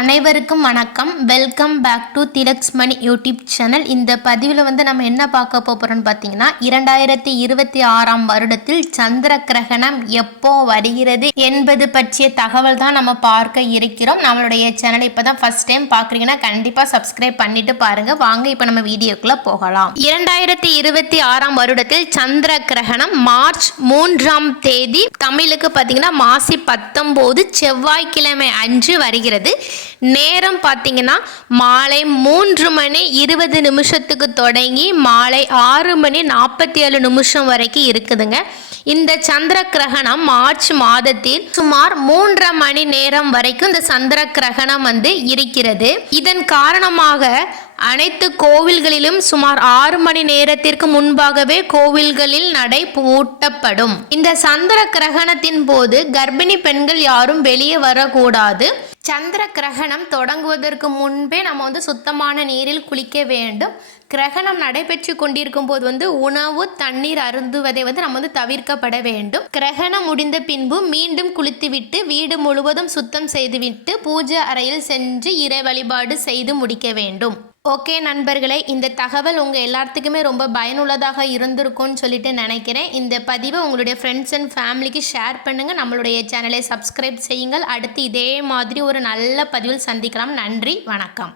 அனைவருக்கும் வணக்கம். Welcome back to Tilaks Mani YouTube channel. இந்த பதிவில் நம்ம என்ன பார்க்க போகிறோம்னு பார்த்தீங்கன்னா 2026 வருடத்தில் சந்திர கிரகணம் எப்போ வருகிறது என்பது பற்றிய தகவல் தான் நம்ம பார்க்க இருக்கிறோம். நம்மளுடைய சேனலை இப்போ தான் ஃபர்ஸ்ட் டைம் பார்க்குறீங்கன்னா கண்டிப்பாக சப்ஸ்கிரைப் பண்ணிட்டு பாருங்க. வாங்க இப்போ நம்ம வீடியோக்குள்ளே போகலாம். 2026 வருடத்தில் சந்திர கிரகணம் மார்ச் 3ஆம் தேதி, தமிழுக்கு பார்த்தீங்கன்னா மாசி 19 செவ்வாய்க்கிழமை அன்று வருகிறது. நேரம் பார்த்தீங்கன்னா மாலை 3:20 தொடங்கி மாலை 6:47 வரைக்கும் இருக்குதுங்க. இந்த சந்திர கிரகணம் மார்ச் மாதத்தில் சுமார் 3.5 மணி நேரம் வரைக்கும் இந்த சந்திர கிரகணம் இருக்கிறது. இதன் காரணமாக அனைத்து கோவில்களிலும் சுமார் 6 மணி நேரத்திற்கு முன்பாகவே கோவில்களில் நடை பூட்டப்படும். இந்த சந்திர கிரகணத்தின் போது கர்ப்பிணி பெண்கள் யாரும் வெளியே வரக்கூடாது. சந்திர கிரகணம் தொடங்குவதற்கு முன்பே நம்ம சுத்தமான நீரில் குளிக்க வேண்டும். கிரகணம் நடைபெற்று கொண்டிருக்கும் போது உணவு தண்ணீர் அருந்துவதை நம்ம தவிர்க்கப்பட வேண்டும். கிரகணம் முடிந்த பின்பு மீண்டும் குளித்துவிட்டு வீடு முழுவதும் சுத்தம் செய்துவிட்டு பூஜை அறையில் சென்று இறை வழிபாடு செய்து முடிக்க வேண்டும். ஓகே நண்பர்களே, இந்த தகவல் உங்கள் எல்லாத்துக்குமே ரொம்ப பயனுள்ளதாக இருந்திருக்கும்னு சொல்லிட்டு நினைக்கிறேன். இந்த பதிவை உங்களுடைய ஃப்ரெண்ட்ஸ் அண்ட் ஃபேமிலிக்கு ஷேர் பண்ணுங்கள். நம்மளுடைய சேனலை சப்ஸ்கிரைப் செய்யுங்கள். அடுத்து இதே மாதிரி ஒரு நல்ல பதிவில் சந்திக்கலாம். நன்றி, வணக்கம்.